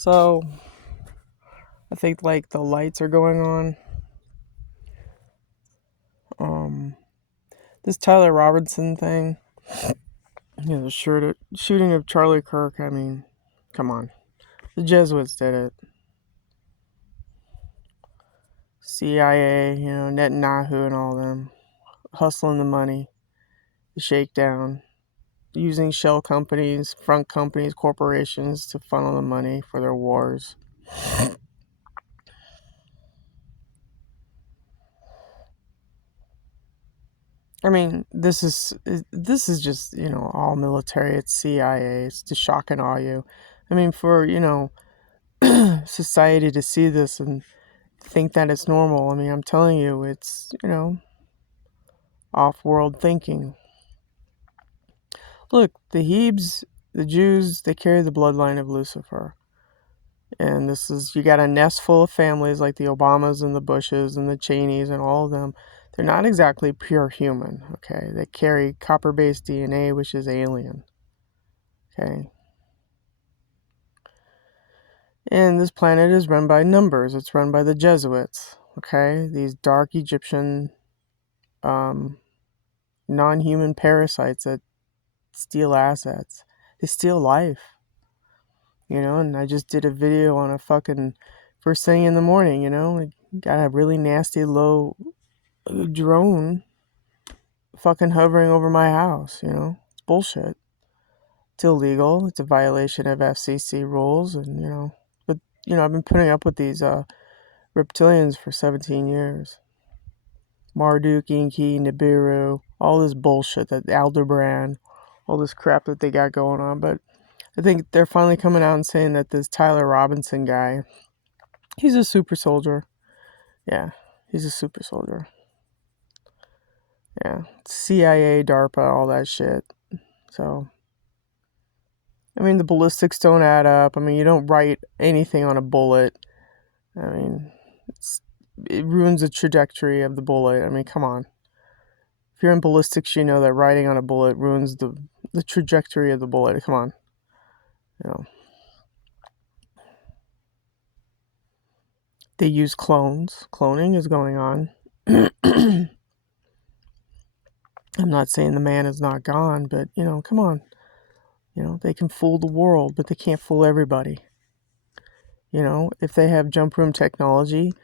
So I think like the lights are going on. This Tyler Robinson thing, the shooting of Charlie Kirk. I mean, come on, the Jesuits did it. CIA, Netanyahu and all them hustling the money, the shakedown, using shell companies, front companies, corporations to funnel the money for their wars. I mean, this is just all military. It's CIA. It's to shock and awe you. I mean, for society to see this and think that it's normal. I mean, I'm telling you, it's off-world thinking. Look, the Hebes, the Jews, they carry the bloodline of Lucifer. And you got a nest full of families like the Obamas and the Bushes and the Cheneys and all of them. They're not exactly pure human, okay? They carry copper-based DNA, which is alien, okay? And this planet is run by numbers. It's run by the Jesuits, okay? These dark Egyptian non-human parasites that steal assets. They steal life. And I just did a video on a fucking first thing in the morning, I got a really nasty low drone fucking hovering over my house, It's bullshit. It's illegal. It's a violation of FCC rules and, but, I've been putting up with these reptilians for 17 years. Marduk, Inky, Nibiru, all this bullshit, that Aldebaran, all this crap that they got going on, but I think they're finally coming out and saying that this Tyler Robinson guy, he's a super soldier. Yeah, he's a super soldier. Yeah, CIA, DARPA, all that shit. So, I mean, the ballistics don't add up. I mean, you don't write anything on a bullet. I mean, it ruins the trajectory of the bullet. I mean, come on. If you're in ballistics, you know that writing on a bullet ruins the trajectory of the bullet. Come on. They use clones. Cloning is going on. I'm not saying the man is not gone, but, come on. They can fool the world, but they can't fool everybody. If they have jump room technology,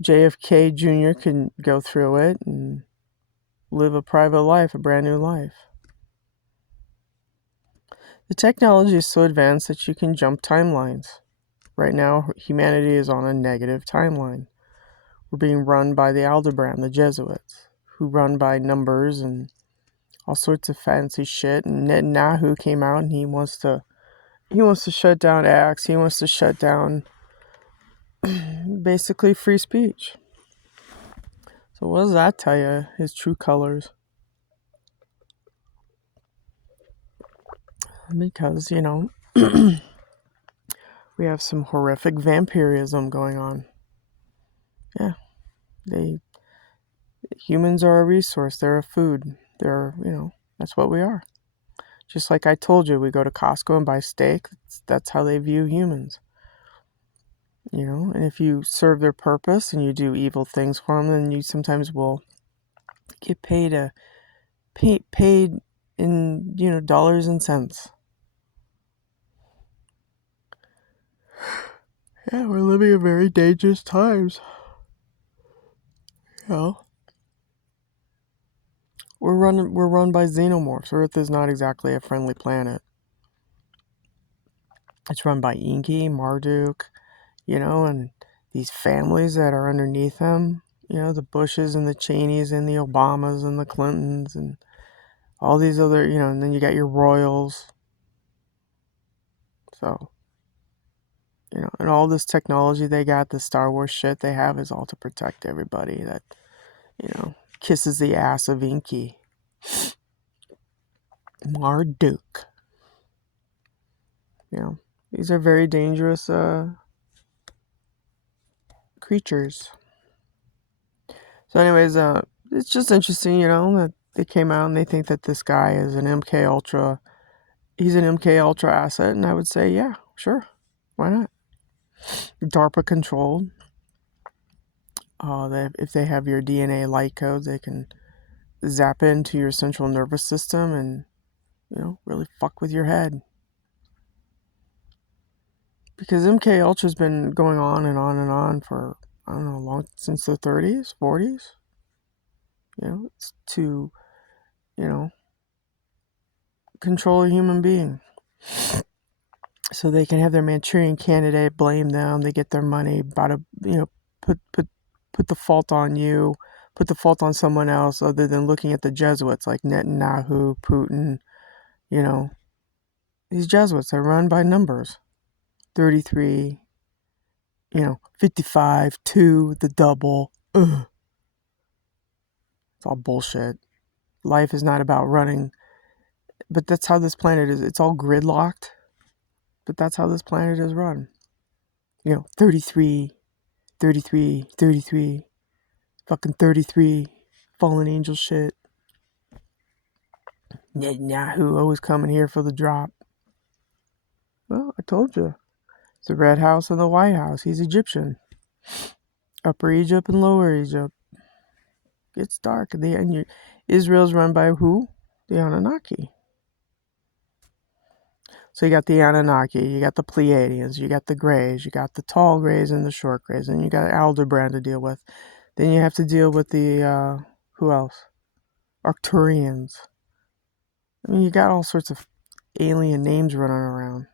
JFK Jr. can go through it and live a private life, a brand new life. The technology is so advanced that you can jump timelines. Right now, humanity is on a negative timeline. We're being run by the Aldebaran, the Jesuits, who run by numbers and all sorts of fancy shit. And Netanyahu came out and he wants to shut down acts. He wants to shut down basically free speech. So what does that tell you? His true colors. Because, we have some horrific vampirism going on. Yeah. Humans are a resource. They're a food. That's what we are. Just like I told you, we go to Costco and buy steak. That's how they view humans. And if you serve their purpose and you do evil things for them, then you sometimes will get paid in, dollars and cents. Yeah, we're living in very dangerous times. We're run by xenomorphs. Earth is not exactly a friendly planet. It's run by Inky, Marduk, and these families that are underneath them. The Bushes and the Cheneys and the Obamas and the Clintons and all these other, and then you got your royals. So, and all this technology they got, the Star Wars shit they have is all to protect everybody that, kisses the ass of Inky. Marduk. These are very dangerous creatures. So anyways, it's just interesting, that they came out and they think that this guy is an MK Ultra. He's an MK Ultra asset, and I would say, yeah, sure. Why not? DARPA controlled. If they have your DNA light codes, they can zap into your central nervous system and, really fuck with your head. Because MK Ultra's been going on and on and on for, I don't know, long since the 30s, 40s. It's to, control a human being. So they can have their Manchurian candidate, blame them, they get their money, put the fault on you, put the fault on someone else other than looking at the Jesuits like Netanyahu, Putin, These Jesuits are run by numbers. 33, 55, 2, the double. Ugh. It's all bullshit. Life is not about running. But that's how this planet is. It's all gridlocked. But that's how this planet is run. 33, 33, 33. Fucking 33. Fallen angel shit. Netanyahu always coming here for the drop. Well, I told you. It's the Red House and the White House. He's Egyptian. Upper Egypt and Lower Egypt. It's dark. Israel's run by who? The Anunnaki. So you got the Anunnaki, you got the Pleiadians, you got the Greys, you got the tall Greys and the short Greys, and you got Aldebaran to deal with. Then you have to deal with the, who else? Arcturians. I mean, you got all sorts of alien names running around.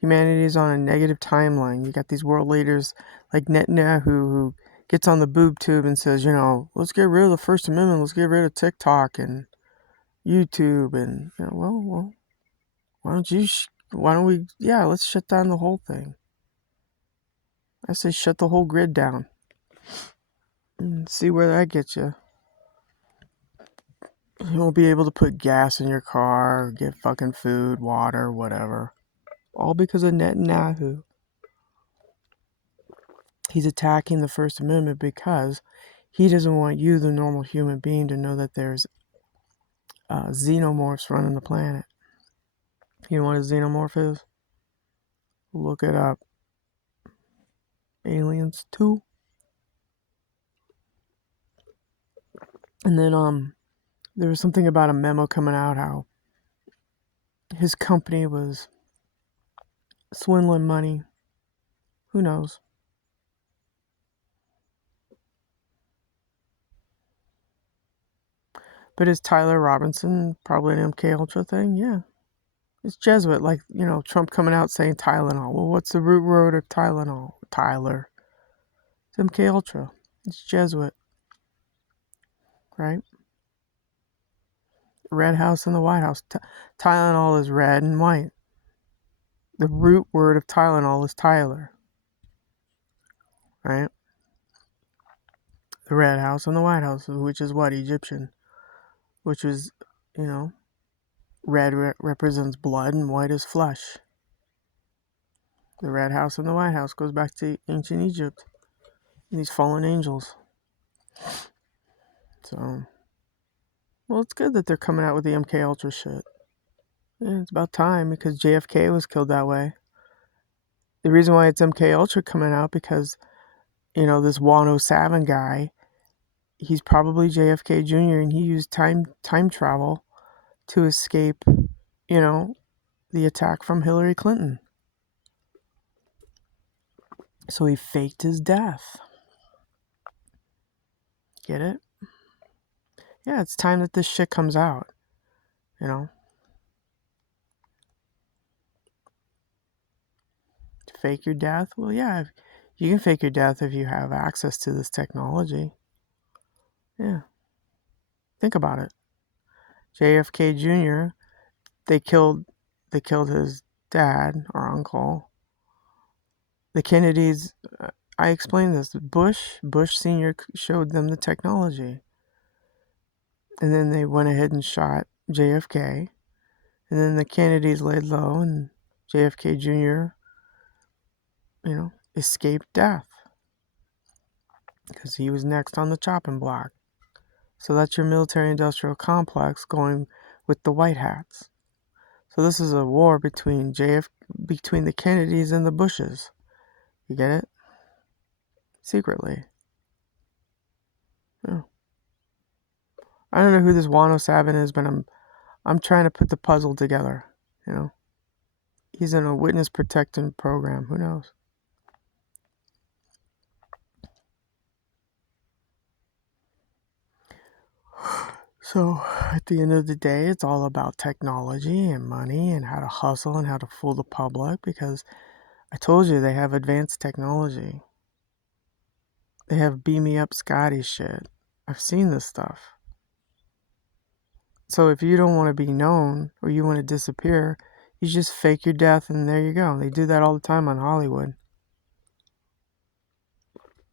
Humanity is on a negative timeline. You got these world leaders like Netanyahu who gets on the boob tube and says, let's get rid of the First Amendment, let's get rid of TikTok and YouTube, and, well, let's shut down the whole thing. I say shut the whole grid down. And see where that gets you. You won't be able to put gas in your car, or get fucking food, water, whatever. All because of Netanyahu. He's attacking the First Amendment because he doesn't want you, the normal human being, to know that there's xenomorphs running the planet. You know what a xenomorph is? Look it up. Aliens 2. And then there was something about a memo coming out how his company was swindling money. Who knows? But is Tyler Robinson probably an MK Ultra thing? Yeah. It's Jesuit, like, Trump coming out saying Tylenol. Well, what's the root word of Tylenol? Tyler. It's MK Ultra. It's Jesuit. Right? Red House and the White House. Tylenol is red and white. The root word of Tylenol is Tyler. Right? The Red House and the White House, which is what? Egyptian. Which is, red represents blood and white is flesh. The Red House and the White House goes back to ancient Egypt. And these fallen angels. So, well, it's good that they're coming out with the MK Ultra shit. Yeah, it's about time because JFK was killed that way. The reason why it's MK Ultra coming out because, this Wano Savin guy, he's probably JFK Jr. and he used time travel to escape, the attack from Hillary Clinton. So he faked his death. Get it? Yeah, it's time that this shit comes out. Fake your death? Well, yeah, you can fake your death if you have access to this technology. Yeah. Think about it. JFK Jr., they killed his dad or uncle. The Kennedys, I explained this. Bush Sr. showed them the technology. And then they went ahead and shot JFK. And then the Kennedys laid low and JFK Jr., escaped death. Because he was next on the chopping block. So that's your military-industrial complex going with the white hats. So this is a war between between the Kennedys and the Bushes. You get it? Secretly. Yeah. I don't know who this Wano Savin is, but I'm trying to put the puzzle together. You know, he's in a witness protection program. Who knows? So at the end of the day, it's all about technology and money and how to hustle and how to fool the public, because I told you they have advanced technology. They have beam me up Scotty shit. I've seen this stuff. So if you don't want to be known or you want to disappear, you just fake your death and there you go. They do that all the time on Hollywood.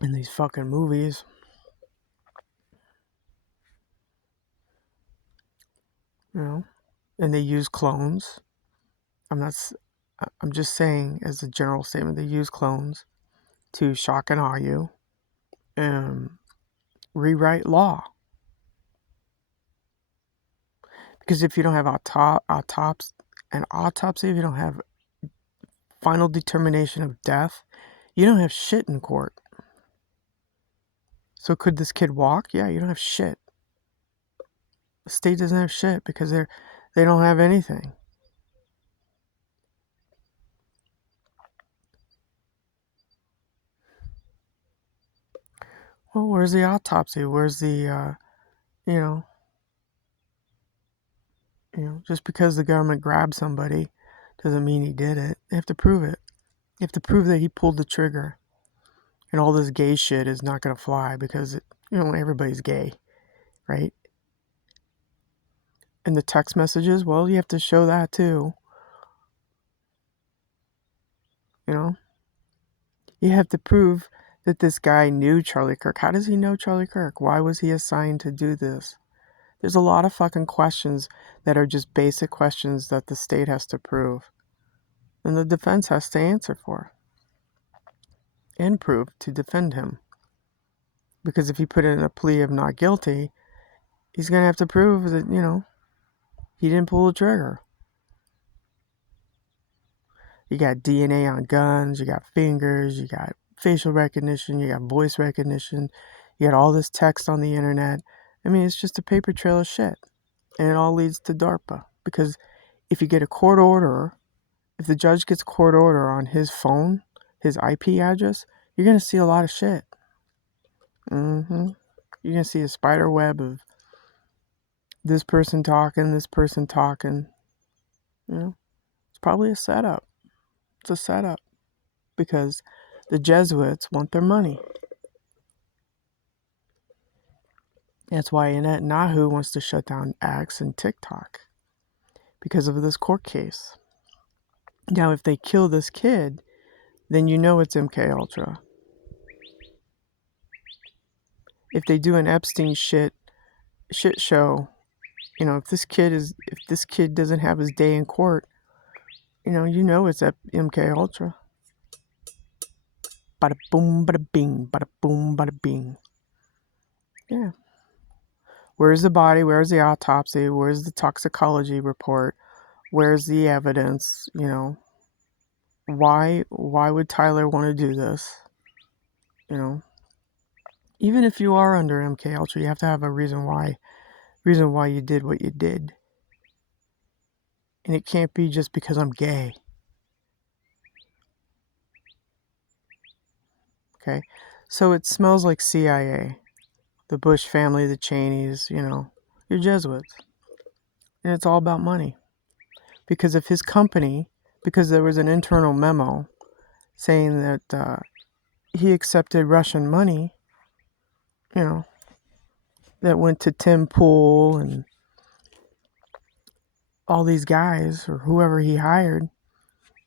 In these fucking movies. You know? And they use clones. I'm just saying, as a general statement, they use clones to shock and awe you and rewrite law. Because if you don't have an autopsy, if you don't have final determination of death, you don't have shit in court. So could this kid walk? Yeah, you don't have shit. The state doesn't have shit because they don't have anything. Well, where's the autopsy? Where's the you know, just because the government grabbed somebody doesn't mean he did it. They have to prove it. You have to prove that he pulled the trigger. And all this gay shit is not going to fly because, everybody's gay, right? And the text messages, well, you have to show that too. You know? You have to prove that this guy knew Charlie Kirk. How does he know Charlie Kirk? Why was he assigned to do this? There's a lot of fucking questions that are just basic questions that the state has to prove. And the defense has to answer for. And prove to defend him. Because if you put in a plea of not guilty, he's going to have to prove that, he didn't pull the trigger. You got DNA on guns, you got fingers, you got facial recognition, you got voice recognition, you got all this text on the internet. I mean, it's just a paper trail of shit. And it all leads to DARPA. Because if you get a court order, if the judge gets a court order on his phone, his IP address, you're going to see a lot of shit. You're going to see a spider web of this person talking. It's probably a setup. It's a setup. Because the Jesuits want their money. That's why Netanyahu wants to shut down X and TikTok. Because of this court case. Now, if they kill this kid, then you know it's MK Ultra. If they do an Epstein shit show, if this kid doesn't have his day in court, you know it's MK Ultra. Bada boom, bada bing, bada boom, bada bing. Yeah. Where's the body? Where's the autopsy? Where's the toxicology report? Where's the evidence? Why would Tyler want to do this? Even if you are under MK Ultra, you have to have a reason why you did what you did. And it can't be just because I'm gay. Okay? So it smells like CIA. The Bush family, the Cheneys, you're Jesuits. And it's all about money. Because if his company, because there was an internal memo saying that he accepted Russian money, that went to Tim Pool and all these guys or whoever he hired.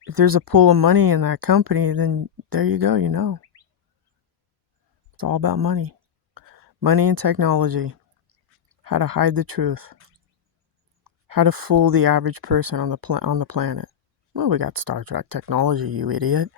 If there's a pool of money in that company, then there you go, It's all about money. Money and technology. How to hide the truth. How to fool the average person on the planet. Well, we got Star Trek technology, you idiot.